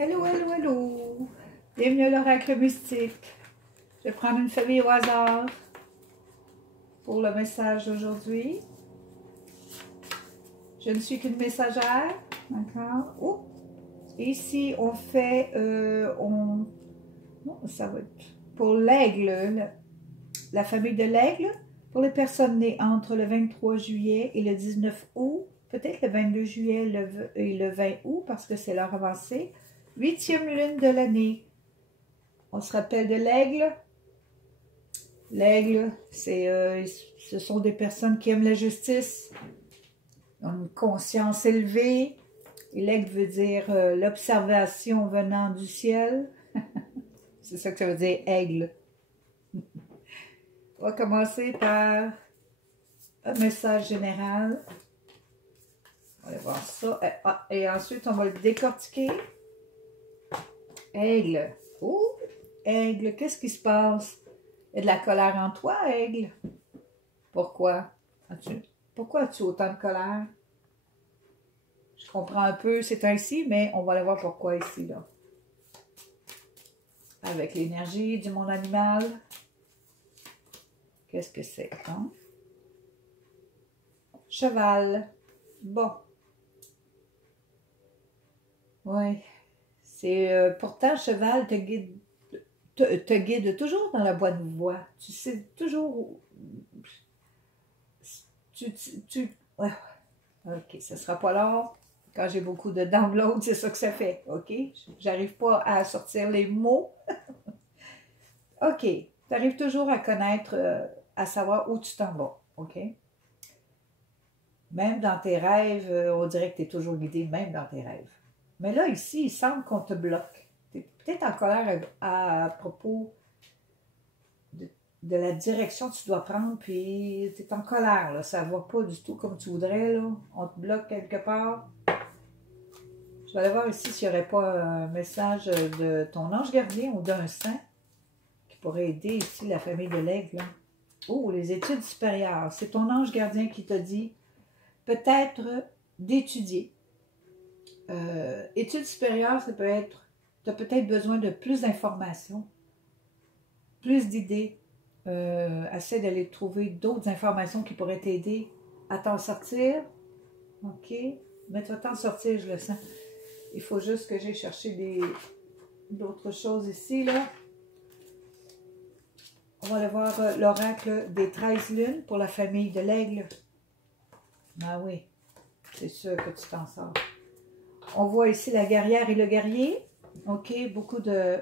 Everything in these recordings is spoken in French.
Hello, hello, hello! Bienvenue à l'Oracle Mystique. Je vais prendre une famille au hasard pour le message d'aujourd'hui. Je ne suis qu'une messagère, d'accord? Oh! Ici, on fait, non, ça va être pour l'aigle, la famille de l'aigle, pour les personnes nées entre le 23 juillet et le 19 août, peut-être le 22 juillet et le 20 août, parce que c'est l'heure avancée. 8e lune de l'année. On se rappelle de l'aigle. L'aigle, ce sont des personnes qui aiment la justice, ont une conscience élevée. Et l'aigle veut dire l'observation venant du ciel. C'est ça que ça veut dire, aigle. On va commencer par un message général. On va aller voir ça. Et ensuite, on va le décortiquer. Aigle. Oh, aigle, qu'est-ce qui se passe? Il y a de la colère en toi, aigle. Pourquoi? Pourquoi as-tu autant de colère? Je comprends un peu, c'est ainsi, mais on va aller voir pourquoi ici, là. Avec l'énergie du monde animal. Qu'est-ce que c'est, hein? Cheval. Bon. Oui. C'est pourtant, cheval te guide toujours dans la bonne voie. Tu sais toujours où... Ouais. OK, ça ne sera pas long. Quand j'ai beaucoup de download, c'est ça que ça fait. OK? J'arrive pas à sortir les mots. OK. Tu arrives toujours à connaître, à savoir où tu t'en vas. OK? Même dans tes rêves, on dirait que tu es toujours guidé, même dans tes rêves. Mais là, ici, il semble qu'on te bloque. Tu es peut-être en colère à propos de la direction que tu dois prendre, puis tu es en colère, là. Ça ne va pas du tout comme tu voudrais, là. On te bloque quelque part. Je vais aller voir ici s'il n'y aurait pas un message de ton ange gardien ou d'un saint qui pourrait aider ici la famille de l'aigle. Oh, les études supérieures. C'est ton ange gardien qui t'a dit peut-être d'étudier. Études supérieures, ça peut être, tu as peut-être besoin de plus d'informations, plus d'idées. Essaie d'aller trouver d'autres informations qui pourraient t'aider à t'en sortir. OK. Mais tu vas t'en sortir, je le sens. Il faut juste que j'aille chercher d'autres choses ici, là. On va aller voir l'oracle des 13 lunes pour la famille de l'aigle. Ah oui, c'est sûr que tu t'en sors. On voit ici la guerrière et le guerrier. OK, beaucoup de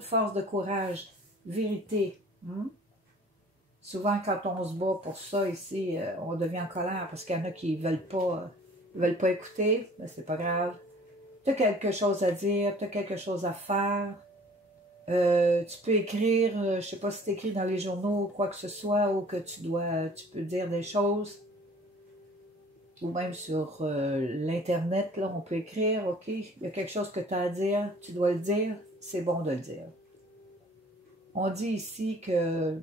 force, de courage, vérité. Souvent, quand on se bat pour ça ici, on devient en colère parce qu'il y en a qui ne veulent pas écouter. Mais c'est pas grave. Tu as quelque chose à dire, tu as quelque chose à faire. Tu peux écrire, je ne sais pas si tu écris dans les journaux ou quoi que ce soit, ou que tu peux dire des choses. Ou même sur l'Internet, là, on peut écrire, OK, il y a quelque chose que tu as à dire, tu dois le dire, c'est bon de le dire. On dit ici que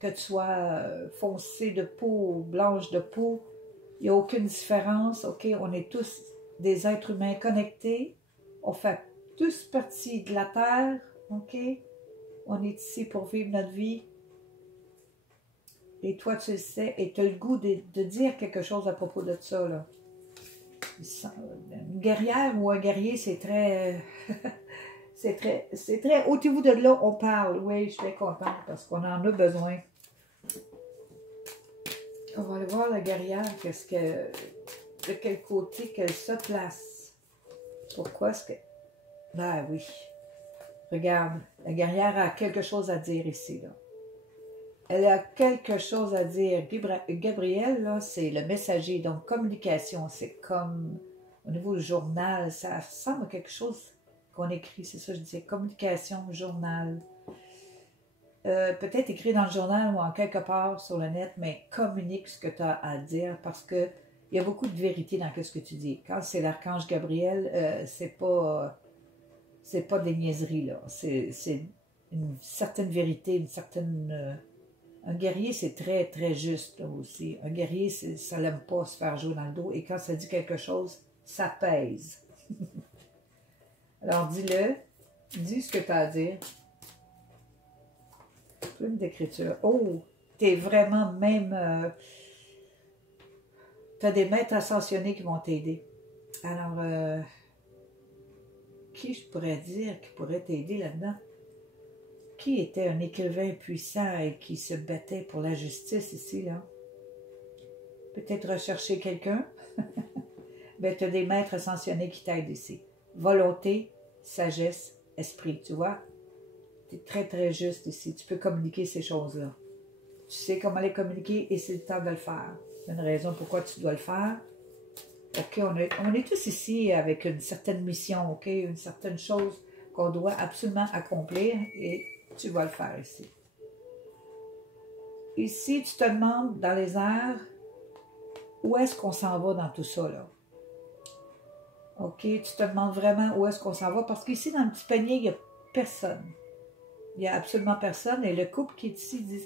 tu sois foncé de peau ou blanche de peau, il n'y a aucune différence, OK, on est tous des êtres humains connectés, on fait tous partie de la Terre, OK, on est ici pour vivre notre vie. Et toi, tu le sais, et tu as le goût de dire quelque chose à propos de ça, là. Une guerrière ou un guerrier, c'est très... c'est très... Ôtez-vous de là, on parle. Oui, je suis contente parce qu'on en a besoin. On va aller voir la guerrière, de quel côté qu'elle se place. Pourquoi est-ce que... Ben oui. Regarde, la guerrière a quelque chose à dire ici, là. Elle a quelque chose à dire. Gabriel, là, c'est le messager, donc communication. C'est comme, au niveau du journal, ça ressemble à quelque chose qu'on écrit. C'est ça que je disais, communication, journal. Peut-être écrit dans le journal ou en quelque part sur le net, mais communique ce que tu as à dire parce que il y a beaucoup de vérité dans ce que tu dis. Quand c'est l'archange Gabriel, c'est pas des niaiseries, là. C'est une certaine vérité, une certaine... un guerrier, c'est très, très juste, là, aussi. Un guerrier, ça n'aime pas se faire jouer dans le dos. Et quand ça dit quelque chose, ça pèse. Alors, dis-le. Dis ce que tu as à dire. Plume d'écriture. Oh, tu es vraiment même... tu as des maîtres ascensionnés qui vont t'aider. Alors, qui je pourrais dire qui pourrait t'aider là-dedans? Qui était un écrivain puissant et qui se battait pour la justice ici, là? Peut-être rechercher quelqu'un? Ben, tu as des maîtres ascensionnés qui t'aident ici. Volonté, sagesse, esprit, tu vois? Tu es très, très juste ici. Tu peux communiquer ces choses-là. Tu sais comment les communiquer et c'est le temps de le faire. Il y a une raison pourquoi tu dois le faire. OK, on est tous ici avec une certaine mission, OK? Une certaine chose qu'on doit absolument accomplir et tu vas le faire ici. Ici, tu te demandes dans les airs, où est-ce qu'on s'en va dans tout ça, là? OK, tu te demandes vraiment où est-ce qu'on s'en va parce qu'ici, dans le petit panier, il n'y a personne. Il n'y a absolument personne et le couple qui est ici dit,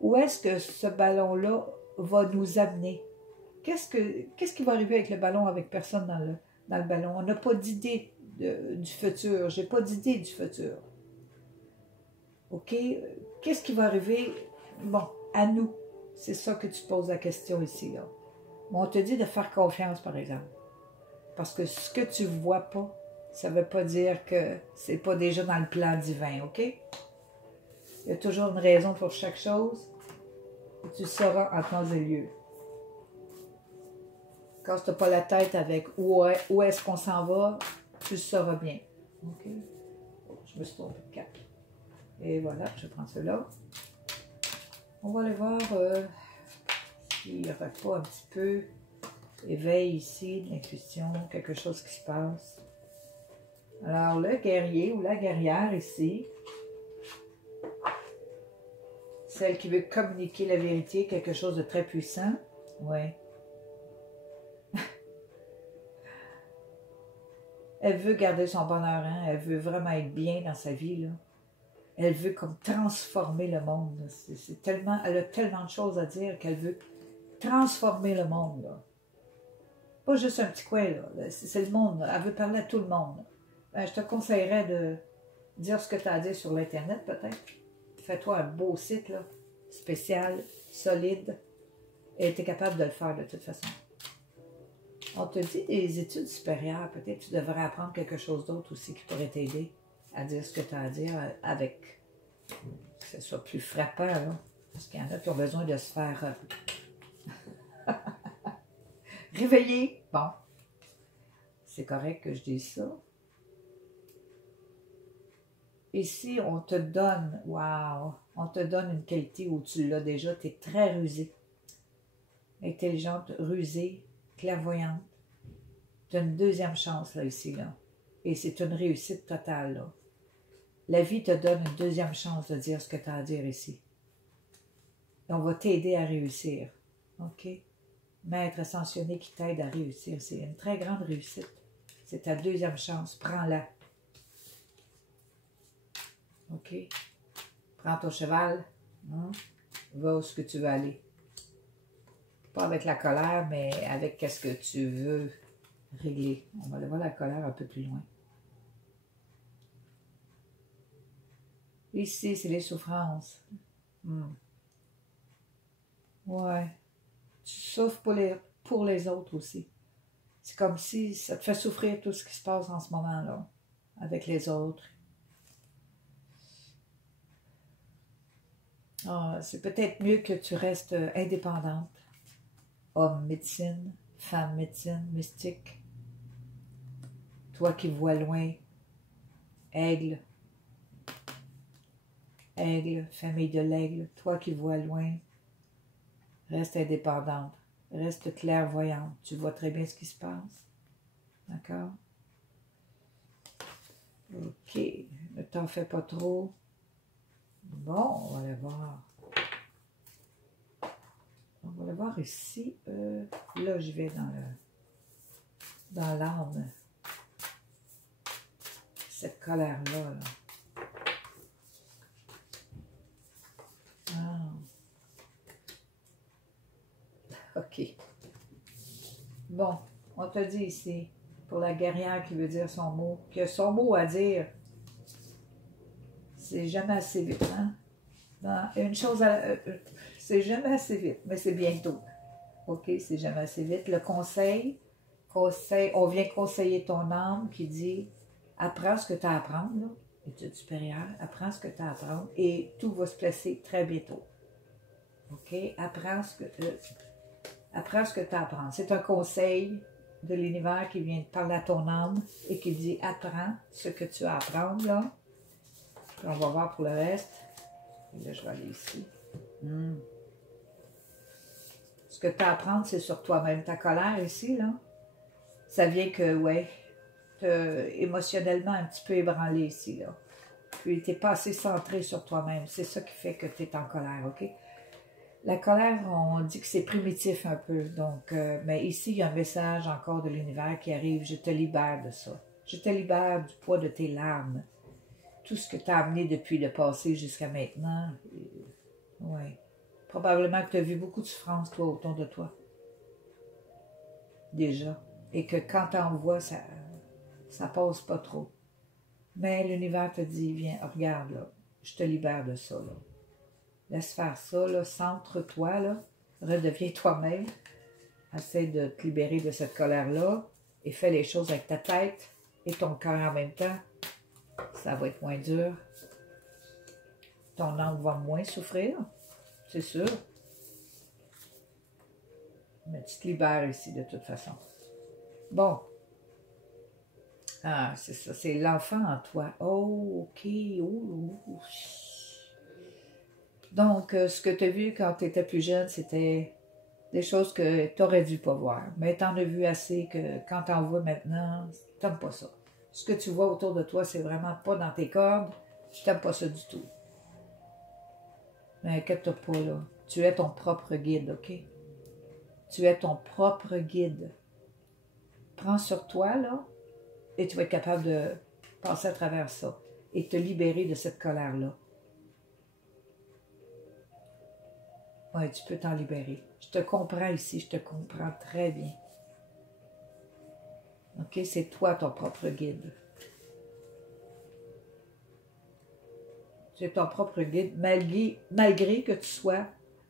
où est-ce que ce ballon-là va nous amener? Qu'est-ce qui va arriver avec le ballon, avec personne dans le ballon? On n'a pas d'idée du futur. J'ai pas d'idée du futur. OK? Qu'est-ce qui va arriver? Bon, à nous. C'est ça que tu te poses la question ici, là. Bon, on te dit de faire confiance, par exemple. Parce que ce que tu ne vois pas, ça ne veut pas dire que c'est pas déjà dans le plan divin, OK? Il y a toujours une raison pour chaque chose. Et tu sauras en temps et lieu. Quand tu n'as pas la tête avec où est-ce qu'on s'en va, tu le sauras bien. OK? Oh, je me suis trompée de cap. Et voilà, je prends cela. On va aller voir s'il n'y aurait pas un petit peu éveil ici, l'intuition, quelque chose qui se passe. Alors, le guerrier ou la guerrière ici, celle qui veut communiquer la vérité, quelque chose de très puissant. Oui. Elle veut garder son bonheur, hein? Elle veut vraiment être bien dans sa vie, là. Elle veut comme transformer le monde. C'est tellement, elle a tellement de choses à dire qu'elle veut transformer le monde, là. Pas juste un petit coin, là. C'est le monde, là. Elle veut parler à tout le monde. Ben, je te conseillerais de dire ce que tu as à dire sur l'Internet, peut-être. Fais-toi un beau site, là, spécial, solide, et tu es capable de le faire de toute façon. On te dit des études supérieures, peut-être tu devrais apprendre quelque chose d'autre aussi qui pourrait t'aider à dire ce que tu as à dire avec que ce soit plus frappant, là. Parce qu'il y en a qui ont besoin de se faire réveiller. Bon, c'est correct que je dise ça. Ici, on te donne, wow, on te donne une qualité où tu l'as déjà, tu es très rusée, intelligente, rusée, clairvoyante. Tu as une deuxième chance, là, ici, là. Et c'est une réussite totale, là. La vie te donne une deuxième chance de dire ce que tu as à dire ici. Et on va t'aider à réussir. OK? Maître ascensionné qui t'aide à réussir. C'est une très grande réussite. C'est ta deuxième chance. Prends-la. OK? Prends ton cheval. Hein? Va où ce que tu veux aller. Pas avec la colère, mais avec qu'est-ce que tu veux régler. On va aller voir la colère un peu plus loin. Ici, c'est les souffrances. Ouais. Tu souffres pour les autres aussi. C'est comme si ça te fait souffrir tout ce qui se passe en ce moment-là, avec les autres. Ah, c'est peut-être mieux que tu restes indépendante. Homme médecine, femme médecine, mystique. Toi qui vois loin, aigle. Aigle, famille de l'aigle. Toi qui vois loin, reste indépendante. Reste clairvoyante. Tu vois très bien ce qui se passe. D'accord? OK. Ne t'en fais pas trop. Bon, on va aller voir. On va aller voir ici. Là, je vais dans l'âme. Cette colère-là. Là. Ah. OK. Bon, on te dit ici. pour la guerrière qui veut dire son mot, qui a son mot à dire. C'est jamais assez vite, hein? Non, une chose, c'est jamais assez vite, mais c'est bientôt. OK, c'est jamais assez vite. Le conseil, on vient conseiller ton âme qui dit, apprends ce que tu as à apprendre, là, étude supérieure, apprends ce que tu as à apprendre et tout va se placer très bientôt. OK, apprends ce que tu as à apprendre. C'est un conseil de l'univers qui vient de parler à ton âme et qui dit, apprends ce que tu as à apprendre, là. Puis on va voir pour le reste. Et là, je vais aller ici. Ce que tu as à apprendre, c'est sur toi-même. Ta colère ici, là, ça vient que, ouais, t'as émotionnellement un petit peu ébranlé ici, là. Puis tu n'es pas assez centré sur toi-même. C'est ça qui fait que tu es en colère, OK? La colère, on dit que c'est primitif un peu. Donc, mais ici, il y a un message encore de l'univers qui arrive. Je te libère de ça. Je te libère du poids de tes larmes. Tout ce que tu as amené depuis le passé jusqu'à maintenant. Oui. Probablement que tu as vu beaucoup de souffrance, toi, autour de toi. Déjà. Et que quand tu en vois, ça passe pas trop. Mais l'univers te dit, viens, regarde, là, je te libère de ça, là. Laisse faire ça, là, centre-toi, là, redeviens toi-même. Essaie de te libérer de cette colère-là et fais les choses avec ta tête et ton cœur en même temps. Ça va être moins dur. Ton âme va moins souffrir, c'est sûr. Mais tu te libères ici de toute façon. Bon. Ah, c'est ça, c'est l'enfant en toi. Oh, OK. Oh. Donc, ce que tu as vu quand tu étais plus jeune, c'était des choses que tu aurais dû pas voir. Mais tu en as vu assez que quand tu en vois maintenant, tu n'aimes pas ça. Ce que tu vois autour de toi, c'est vraiment pas dans tes cordes. Tu n'aimes pas ça du tout. Mais inquiète-toi pas, là. Tu es ton propre guide, OK? Tu es ton propre guide. Prends sur toi, là, et tu vas être capable de passer à travers ça et te libérer de cette colère-là. Oui, tu peux t'en libérer. Je te comprends ici, je te comprends très bien. OK? C'est toi ton propre guide. Tu es ton propre guide, malgré que tu sois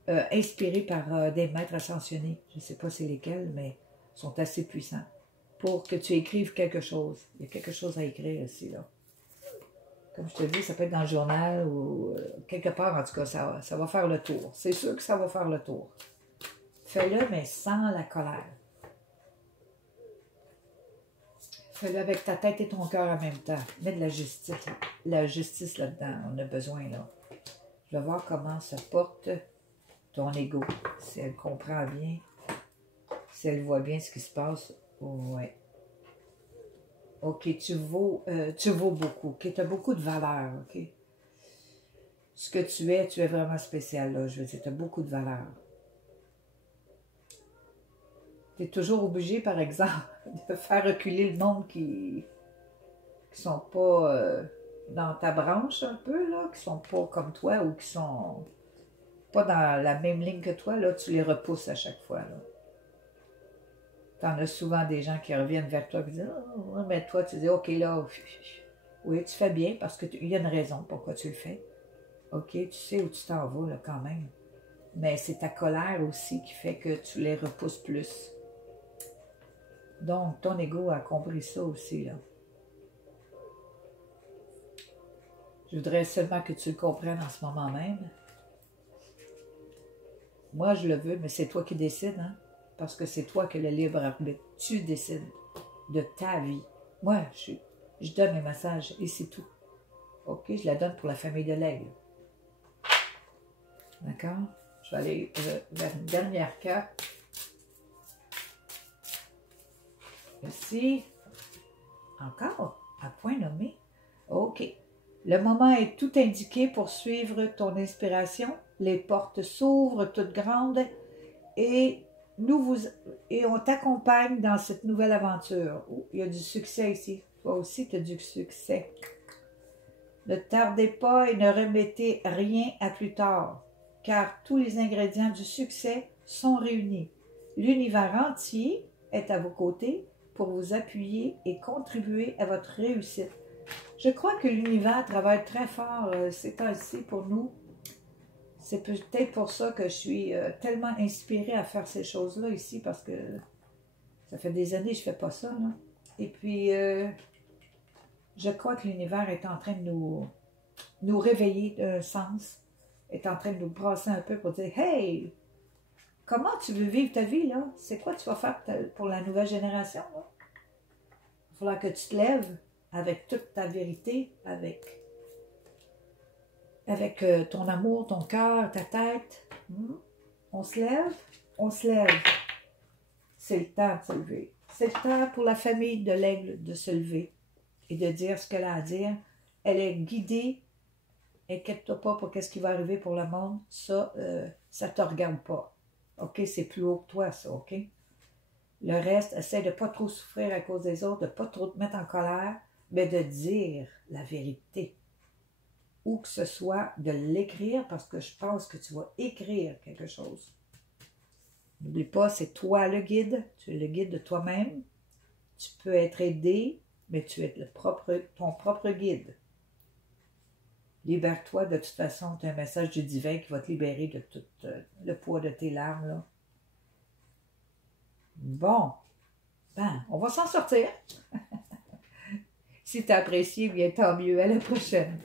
inspiré par des maîtres ascensionnés. Je ne sais pas c'est lesquels, mais ils sont assez puissants pour que tu écrives quelque chose. Il y a quelque chose à écrire ici, là. Comme je te dis, ça peut être dans le journal ou quelque part, en tout cas, ça va faire le tour. C'est sûr que ça va faire le tour. Fais-le, mais sans la colère. Fais-le avec ta tête et ton cœur en même temps. Mets de la justice là-dedans. On a besoin, là. Je vais voir comment se porte ton ego. Si elle comprend bien, si elle voit bien ce qui se passe. Ouais. OK, tu vaux beaucoup. OK, tu as beaucoup de valeur. OK. Ce que tu es vraiment spécial, là. Je veux dire, tu as beaucoup de valeur. Tu es toujours obligé, par exemple, de faire reculer le monde qui sont pas dans ta branche un peu, là, qui sont pas comme toi ou qui sont pas dans la même ligne que toi, là, tu les repousses à chaque fois, là. T'en as souvent des gens qui reviennent vers toi et disent « Oh, mais toi, tu dis, OK, là, oui, tu fais bien parce qu'il y a une raison pourquoi tu le fais. OK, tu sais où tu t'en vas, là, quand même. Mais c'est ta colère aussi qui fait que tu les repousses plus. Donc, ton ego a compris ça aussi, là. Je voudrais seulement que tu le comprennes en ce moment même. Moi, je le veux, mais c'est toi qui décides, hein? Parce que c'est toi qui as le libre arbitre. Tu décides de ta vie. Moi, je donne mes messages et c'est tout. OK? Je la donne pour la famille de l'aigle. D'accord? Je vais aller vers une dernière carte. Ici. Encore? À point nommé. OK. Le moment est tout indiqué pour suivre ton inspiration. Les portes s'ouvrent toutes grandes et on t'accompagne dans cette nouvelle aventure. Oh, il y a du succès ici. Toi aussi, tu as du succès. Ne tardez pas et ne remettez rien à plus tard, car tous les ingrédients du succès sont réunis. L'univers entier est à vos côtés pour vous appuyer et contribuer à votre réussite. Je crois que l'univers travaille très fort ces temps-ci pour nous. C'est peut-être pour ça que je suis tellement inspirée à faire ces choses-là ici, parce que ça fait des années que je ne fais pas ça, là. Et puis, je crois que l'univers est en train de nous réveiller d'un sens, est en train de nous brasser un peu pour dire « Hey, comment tu veux vivre ta vie, là? C'est quoi tu vas faire pour la nouvelle génération, là? Il va falloir que tu te lèves avec toute ta vérité, avec ton amour, ton cœur, ta tête. On se lève, on se lève. C'est le temps de se lever. C'est le temps pour la famille de l'aigle de se lever et de dire ce qu'elle a à dire. Elle est guidée. Inquiète-toi pas pour qu'est-ce qui va arriver pour le monde. Ça, ça ne te regarde pas. OK? C'est plus haut que toi, ça, OK? Le reste, essaie de ne pas trop souffrir à cause des autres, de ne pas trop te mettre en colère, mais de dire la vérité. Ou que ce soit de l'écrire, parce que je pense que tu vas écrire quelque chose. N'oublie pas, c'est toi le guide, tu es le guide de toi-même. Tu peux être aidé, mais tu es ton propre guide. Libère-toi, de toute façon, tu as un message du divin qui va te libérer de tout le poids de tes larmes, là. Bon, ben, on va s'en sortir. Si tu as apprécié, bien tant mieux. À la prochaine.